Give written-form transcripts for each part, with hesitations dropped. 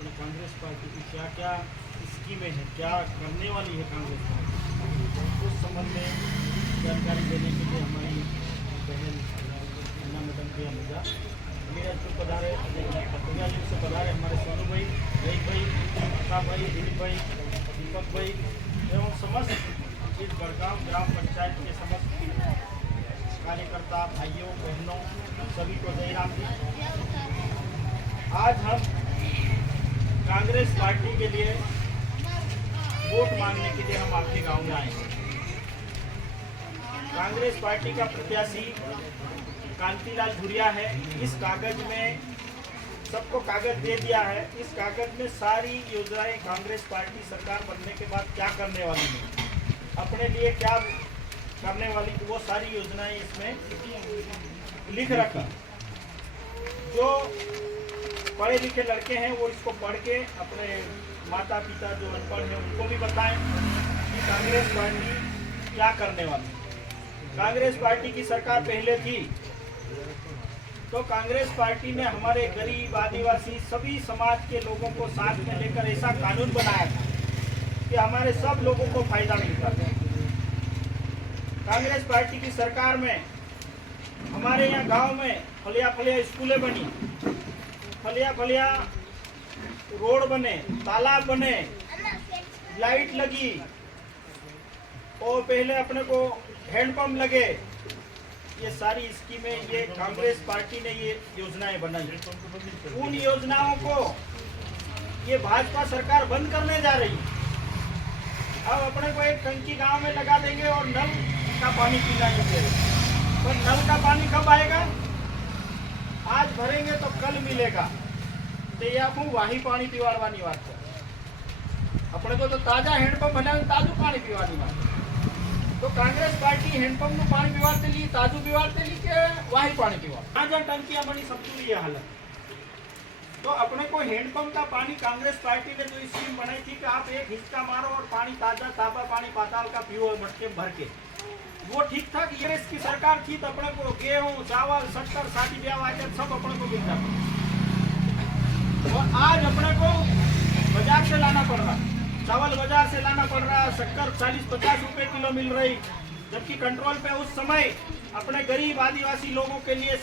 अपने कांग्रेस पार्टी की क्या क्या स्कीमें हैं, क्या करने वाली है कांग्रेस पार्टी, उस संबंध में जानकारी देने के लिए हमारी बहन अन्ना मैडम प्रिया मिर्जा मीराजपुर पधारे, पटियाली से पधारे हमारे सोनू भाई, जय भाई, अक्का भाई, दिलीप भाई, दीपक भाई एवं समस्त इस बड़गांव ग्राम पंचायत के समस्त कार्यकर्ता भाइयों बहनों सभी को जय राम जी। आज हम कांग्रेस पार्टी के लिए वोट मांगने के लिए हम आपके गांव में आए हैं। कांग्रेस पार्टी का प्रत्याशी कांतिलाल भूरिया है। इस कागज में सबको कागज दे दिया है। इस कागज में सारी योजनाएं कांग्रेस पार्टी सरकार बनने के बाद क्या करने वाली है, अपने लिए क्या करने वाली, वो सारी योजनाएं इसमें लिख रखा। जो पढ़े लिखे लड़के हैं वो इसको पढ़ के अपने माता पिता जो अनपढ़ हैं उनको भी बताएं कि कांग्रेस पार्टी क्या करने वाली। कांग्रेस पार्टी की सरकार पहले थी तो कांग्रेस पार्टी ने हमारे गरीब आदिवासी सभी समाज के लोगों को साथ में लेकर ऐसा कानून बनाया था कि हमारे सब लोगों को फायदा मिलता था। कांग्रेस पार्टी की सरकार में हमारे यहाँ गांव में फलिया फलिया स्कूलें बनी, फलिया फलिया रोड बने, तालाब बने, लाइट लगी और पहले अपने को हैंडपंप लगे। ये सारी स्कीमें ये कांग्रेस पार्टी ने ये योजनाएं बनाई। उन योजनाओं को ये भाजपा सरकार बंद करने जा रही है। अब अपने को एक टंकी गांव में लगा देंगे और नल का पानी पीना चाहिए, तो नल का पानी कब आएगा? आज भरेंगे तो कल मिलेगा। तो ये आपको वही पानी पीवाड़वानी बात है। अपने को तो ताजा हैंडपंप बना ताजू पानी पीवानी बात। तो कांग्रेस पार्टी हैंडपंप में पानी पीवाते ली, ताजू पीवाते ली के वही पानी पीवा। जहाँ टंकियां बनी सबकी ये हालत। तो अपने को हैंडपंप का पानी कांग्रेस पार्टी ने जो स्कीम बनाई थी कि आप एक हिस्सा मारो और पानी ताजा ताजा पानी पाताल का पियो मटके भर के, वो ठीक था। कांग्रेस की सरकार थी तो अपने को गेहूं चावल शक्कर शादी ब्याह आकर सब अपने को मिलता था। और आज अपने को बाजार से लाना पड़ रहा, चावल बाजार से लाना पड़ रहा, शक्कर 40-50 रुपए किलो मिल रही, जबकि कंट्रोल पे उस समय अपने गरीब आदिवासी लोगों के लिए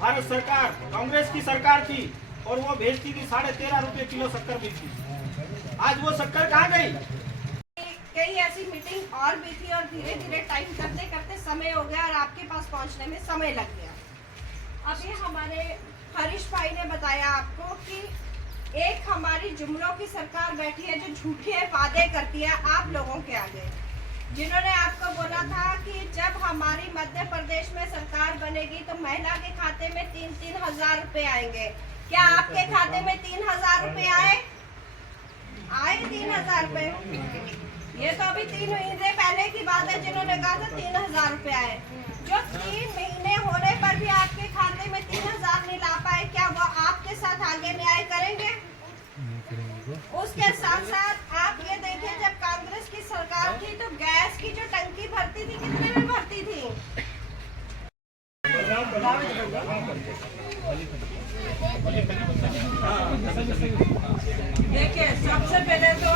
भारत सरकार कांग्रेस की सरकार थी और वो भेजती थी 13.5 रुपए किलो शक्कर मिलती। आज वो शक्कर कहाँ गई? कई ऐसी मीटिंग और भी थी और धीरे धीरे टाइम करते करते समय हो गया और आपके पास पहुंचने में समय लग गया। अभी हमारे हरीश भाई ने बताया आपको कि एक हमारी जुमलों की सरकार बैठी है जो झूठे वादे करती है आप लोगों के आगे, जिन्होंने आपको बोला था कि जब हमारी मध्य प्रदेश में सरकार बनेगी तो महिला के खाते में 3-3 हजार रुपए आएंगे। क्या आपके खाते में 3,000 रुपए आए? 3,000 रुपए? ये तो अभी 3 महीने पहले की बात है जिन्होंने कहा था 3,000 रुपए आए। जो 3 महीने होने पर भी आपके खाते में 3,000 नहीं ला पाए, क्या वो आपके साथ आगे न्याय करेंगे? उसके साथ साथ आप ये देखिए, जब कांग्रेस की सरकार थी तो गैस की जो टंकी भरती थी कितने में भरती थी? देखिए, सबसे पहले तो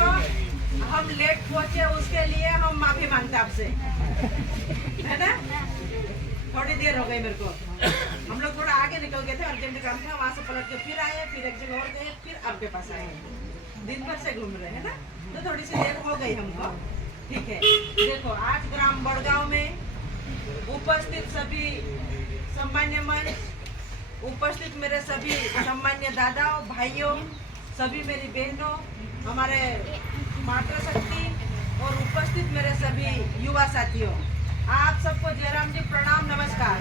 हम लेट पहुंचे उसके लिए हम माफी मांगते आपसे, है ना। थोड़ी देर हो गई मेरे को, हम लोग थोड़ा आगे निकल गए थे, अर्जेंट काम था, वहाँ से पलट के फिर आए, फिर एक जगह और गए, फिर आपके पास आए। दिन भर से घूम रहे हैं ना, तो थोड़ी सी देर हो गई हमको, ठीक है। देखो, आज ग्राम बड़गांव में उपस्थित सभी सम्मान्य मंच, उपस्थित मेरे सभी सम्मान्य दादाओं भाइयों, सभी मेरी बहनों, हमारे मातृशक्ति और उपस्थित मेरे सभी युवा साथियों, आप सबको जयराम जी प्रणाम नमस्कार।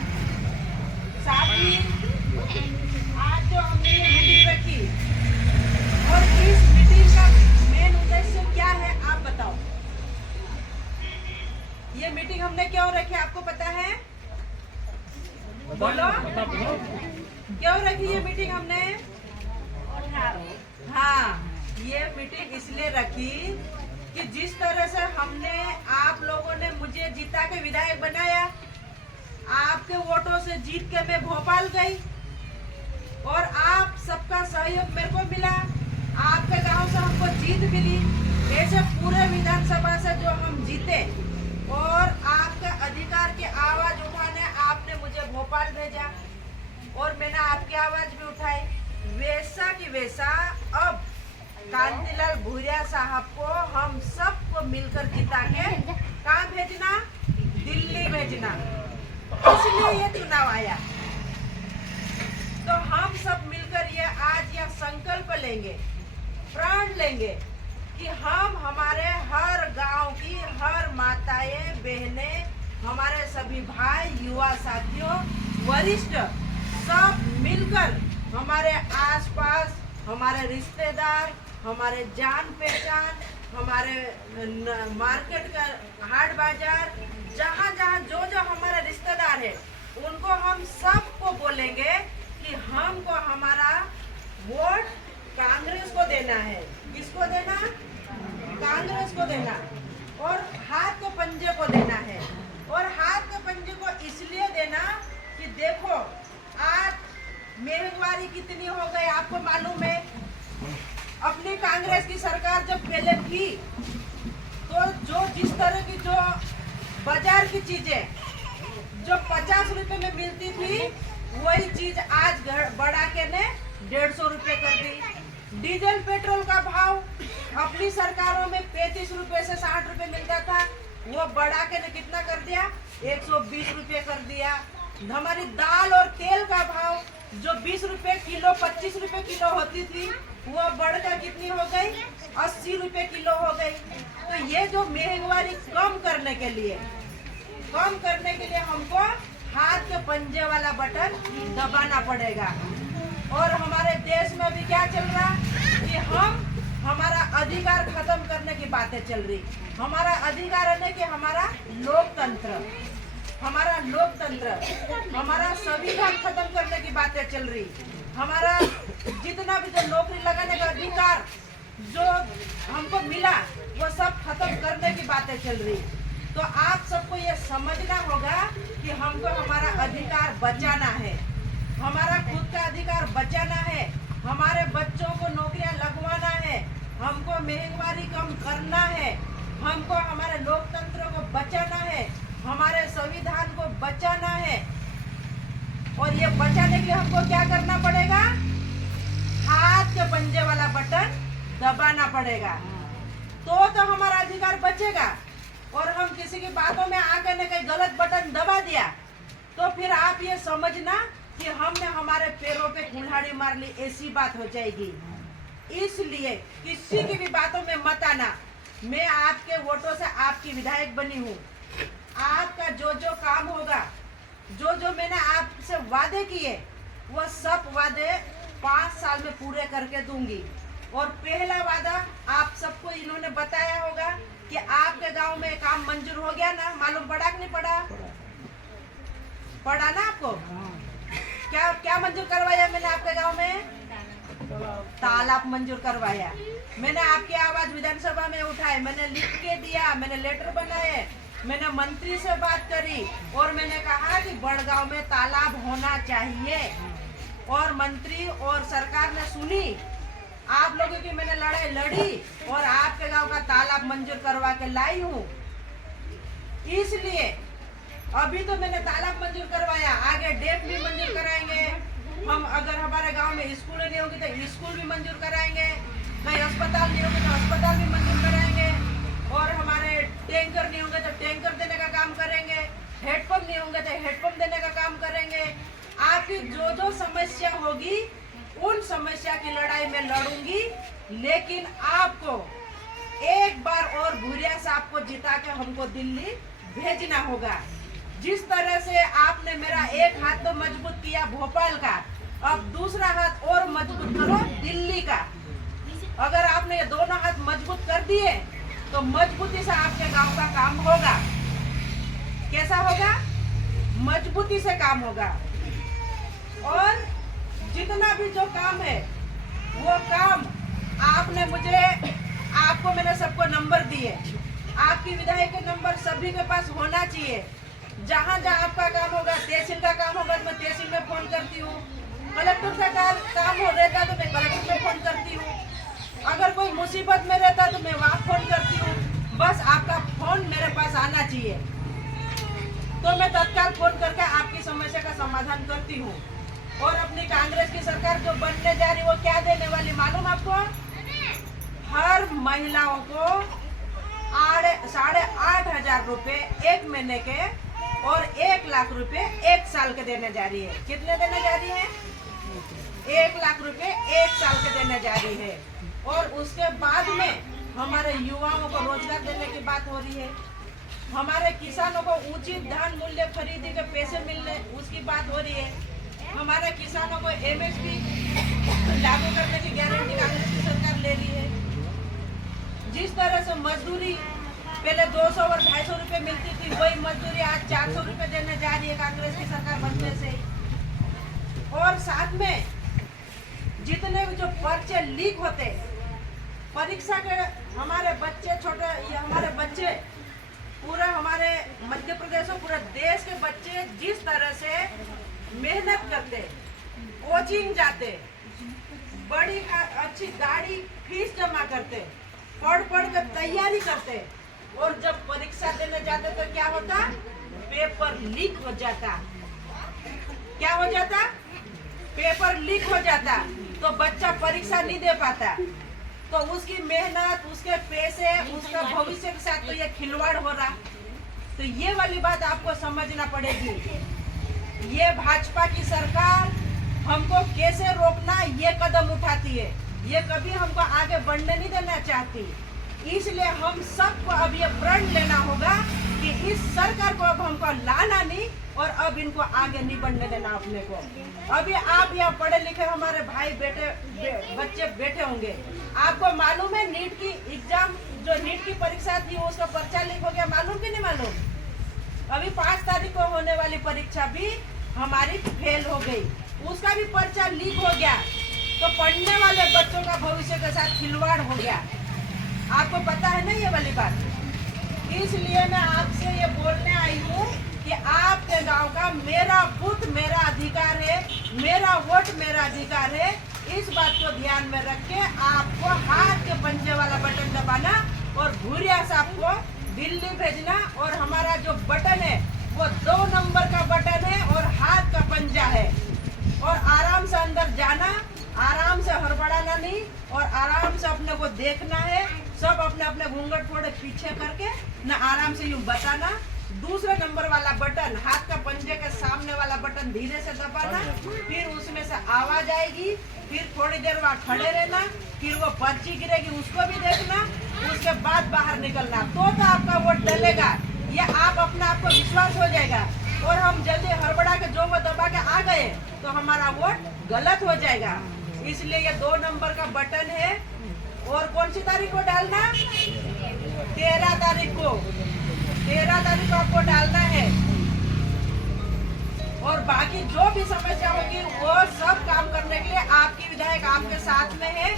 साथ ही आज जो हमने ये मीटिंग रखी और इस मीटिंग का मेन उद्देश्य क्या है आप बताओ। ये मीटिंग हमने क्यों रखी आपको पता है? बोलो, क्यों रखी ये मीटिंग हमने? हाँ, ये मीटिंग इसलिए रखी कि जिस तरह से हमने आप लोगों ने मुझे जीता के विधायक बनाया, आपके वोटों से जीत के मैं भोपाल गई और आप सबका सहयोग मेरे को मिला। मिली। ऐसे पूरे विधानसभा से जो हम जीते और आपका अधिकार की आवाज उठाने आपने मुझे भोपाल भेजा और मैंने आपकी आवाज भी उठाई। वैसा की वैसा अब कांतिलाल भूरिया साहब को हम सबको मिलकर जिता के कहाँ भेजना, दिल्ली भेजना। इसलिए ये चुनाव आया। तो हम सब मिलकर ये आज यह संकल्प लेंगे, प्रण लेंगे कि हम हमारे हर गांव की हर माताएं बहनें, हमारे सभी भाई युवा साथियों वरिष्ठ सब मिलकर हमारे आसपास हमारे रिश्तेदार, हमारे जान पहचान, हमारे मार्केट का हाट बाजार, जहाँ जहाँ जो जो हमारे रिश्तेदार है उनको हम सबको बोलेंगे कि हमको हमारा वोट कांग्रेस को देना है। किसको देना? कांग्रेस को देना। और हाथ के पंजे को देना है। और हाथ के पंजे को इसलिए देना कि देखो आज महंगाई कितनी हो गई आपको मालूम है। अपनी कांग्रेस की सरकार जब पहले थी तो जो जिस तरह की जो बाजार की चीजें जो 50 रुपए में मिलती थी वही चीज आज बढ़ा के ने 150 रुपए कर दी। डीजल पेट्रोल का भाव अपनी सरकारों में 35 रुपए से 60 रुपए मिलता था, वो बढ़ा के ने कितना कर दिया, 120 रुपए कर दिया। हमारी दाल और तेल का भाव जो 20 रुपए किलो 25 रुपए किलो होती थी वो बढ़कर कितनी हो गई, 80 रुपए किलो हो गई। तो ये जो महंगाई कम करने के लिए हमको हाथ के पंजे वाला बटन दबाना पड़ेगा। और हमारे देश में भी क्या चल रहा कि हमारा अधिकार खत्म करने की बातें चल रही। हमारा अधिकार है कि हमारा लोकतंत्र, हमारा संविधान खत्म करने की बातें चल रही। हमारा जितना भी जो नौकरी लगाने का अधिकार जो हमको मिला वो सब खत्म करने की बातें चल रही। तो आप सबको ये समझना होगा कि हमको हमारा अधिकार बचाना है, हमारा खुद का अधिकार बचाना है, हमारे बच्चों को नौकरियां लगवाना है, हमको महंगाई कम करना है, हमको हमारे लोकतंत्र को बचाना है, हमारे संविधान को बचाना है। और ये बचाने के लिए हमको क्या करना पड़ेगा, हाथ के पंजे वाला बटन दबाना पड़ेगा। तो हमारा अधिकार बचेगा। और हम किसी की बातों में आकर ने कहीं गलत बटन दबा दिया तो फिर आप ये समझना कि हमने हमारे पैरों पे कुल्हाड़ी मार ली, ऐसी बात हो जाएगी। इसलिए किसी की भी बातों में मत आना। मैं आपके वोटों से आपकी विधायक बनी हूँ। आपका जो जो काम होगा, जो जो मैंने आपसे वादे किए वो सब वादे 5 साल में पूरे करके दूंगी। और पहला वादा आप सबको इन्होंने बताया होगा कि आपके गांव में काम मंजूर हो गया ना, मालूम पड़ा कि नहीं पड़ा? पड़ा ना आपको? क्या क्या मंजूर करवाया मैंने आपके गांव में? तालाब मंजूर करवाया। मैंने आपकी आवाज विधानसभा में उठाई, मैंने लिख के दिया, मैंने लेटर बनाए, मैंने मंत्री से बात करी और मैंने कहा कि बड़गांव में तालाब होना चाहिए। और मंत्री और सरकार ने सुनी आप लोगों की मैंने लड़ाई लड़ी और आपके गांव का तालाब मंजूर करवा के लाई हूँ। इसलिए अभी तो मैंने तालाब मंजूर करवाया, आगे डैम भी मंजूर कराएंगे हम। अगर हमारे गांव में स्कूल नहीं होगी तो स्कूल भी मंजूर कराएंगे, कहीं अस्पताल नहीं होगी तो अस्पताल भी मंजूर कराएंगे, और हमारे टैंकर नहीं होंगे तो टैंकर देने का काम करेंगे, हेडपंप नहीं होंगे तो हेडपंप देने का काम करेंगे। आपकी जो जो समस्या होगी उन समस्या की लड़ाई में लड़ूंगी। लेकिन आपको एक बार और भूरिया साहब को जिता के हमको दिल्ली भेजना होगा। जिस तरह से आपने मेरा एक हाथ तो मजबूत किया भोपाल का, अब दूसरा हाथ और मजबूत करो दिल्ली का। अगर आपने ये दोनों हाथ मजबूत कर दिए तो मजबूती से आपके गांव का काम होगा। कैसा होगा? मजबूती से काम होगा। और जितना भी जो काम है वो काम आपने मुझे, आपको मैंने सबको नंबर दिए, आपकी विधायक के नंबर सभी के पास होना चाहिए। जहाँ जहाँ आपका काम होगा, तहसील का काम होगा तो मैं तहसील में फोन करती हूँ, कलेक्टर का काम हो रहता तो मैं कलेक्टर में फोन करती हूँ, अगर कोई मुसीबत में रहता तो समाधान करती हूँ। और अपनी कांग्रेस की सरकार जो बनने जा रही वो क्या देने वाली मालूम आपको? हर महिलाओं को 8,500 रुपए 1 महीने के और 1 लाख रुपए 1 साल के देने जा रही है। कितने देने जा रही है? 1 लाख रुपए 1 साल के देने जा रही है। और उसके बाद में हमारे युवाओं को रोजगार देने की बात हो रही है। हमारे किसानों को उचित धान मूल्य खरीदी के पैसे मिलने उसकी बात हो रही है। हमारे किसानों को MSP लागू करने की गारंटी कांग्रेस की सरकार ले रही है। जिस तरह से मजदूरी पहले 200 और 250 रुपए मिलती थी, वही मजदूरी आज 400 रुपए देने जा रही है कांग्रेस की सरकार बनने से। और साथ में जितने भी जो पर्चे लीक होते परीक्षा के, हमारे बच्चे छोटे, ये हमारे बच्चे पूरा हमारे मध्य प्रदेश और पूरे देश के बच्चे जिस तरह से मेहनत करते, कोचिंग जाते, बड़ी अच्छी गाड़ी फीस जमा करते, पढ़ कर तैयारी करते, और जब परीक्षा देने जाते तो क्या होता? पेपर लीक हो जाता। क्या हो जाता? पेपर लीक हो जाता, तो बच्चा परीक्षा नहीं दे पाता। तो उसकी मेहनत, उसके पैसे, उसका भविष्य के साथ तो ये खिलवाड़ हो रहा। तो ये वाली बात आपको समझना पड़ेगी। ये भाजपा की सरकार हमको कैसे रोकना ये कदम उठाती है, ये कभी हमको आगे बढ़ने नहीं देना चाहती। इसलिए हम सबको अब ये प्रण लेना होगा कि इस सरकार को अब हमको लाना नहीं और अब इनको आगे नहीं बढ़ने देना अपने को। अभी आप यहाँ पढ़े लिखे हमारे भाई बच्चे बैठे होंगे, आपको मालूम है नीट की एग्जाम, जो नीट की परीक्षा थी उसका पर्चा लीक हो गया, मालूम कि नहीं मालूम? अभी 5 तारीख को होने वाली परीक्षा भी हमारी फेल हो गई, उसका भी पर्चा लीक हो गया। तो पढ़ने वाले बच्चों का भविष्य के साथ खिलवाड़ हो गया। आपको पता है ना ये वाली बात? इसलिए मैं आपसे ये बोलने आई हूँ कि आपके गांव का मेरा बूथ मेरा अधिकार है, मेरा वोट मेरा अधिकार है। इस बात को ध्यान में रख के आपको हाथ के पंजे वाला बटन दबाना और भूरिया साहब को दिल्ली भेजना। और हमारा जो बटन है वो 2 नंबर का बटन है और हाथ का पंजा है। और आराम से अंदर जाना, आराम से हड़बड़ाना नहीं, और आराम से अपने को देखना है। सब अपने अपने घूंघट थोड़े पीछे करके ना आराम से यूं बताना। दूसरे नंबर वाला बटन, हाथ का पंजे के सामने वाला बटन धीरे से दबाना, फिर उसमें से आवाज आएगी, फिर थोड़ी देर वहाँ खड़े रहना, फिर वो पर्ची गिरेगी उसको भी देखना, उसके बाद बाहर निकलना। तो आपका वोट डलेगा, ये आप अपने आप को विश्वास हो जाएगा। और हम जल्दी हड़बड़ा के जो वो दबा के आ गए तो हमारा वोट गलत हो जाएगा। इसलिए ये 2 नंबर का बटन है। और कौन सी तारीख को डालना? 13 तारीख को। 13 तारीख को आपको डालना है। और बाकी जो भी समस्या होगी वो सब काम करने के लिए आपकी विधायक आपके साथ में है।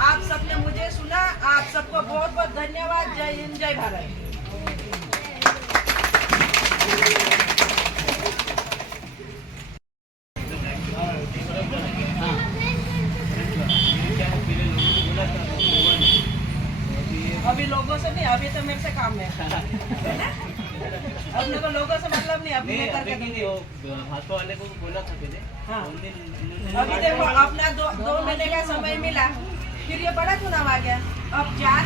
आप सबने मुझे सुना, आप सबको बहुत बहुत धन्यवाद। जय हिंद, जय भारत। अभी लोगों से नहीं, अभी तो मेरे से काम है ना? अपने को लोगों से मतलब नहीं, अभी मैं करके दूंगी। भाजपा वाले को बोला था पहले। हाँ। अभी देखो अपना 2 महीने का समय मिला, फिर ये बड़ा चुनाव आ गया। अब 4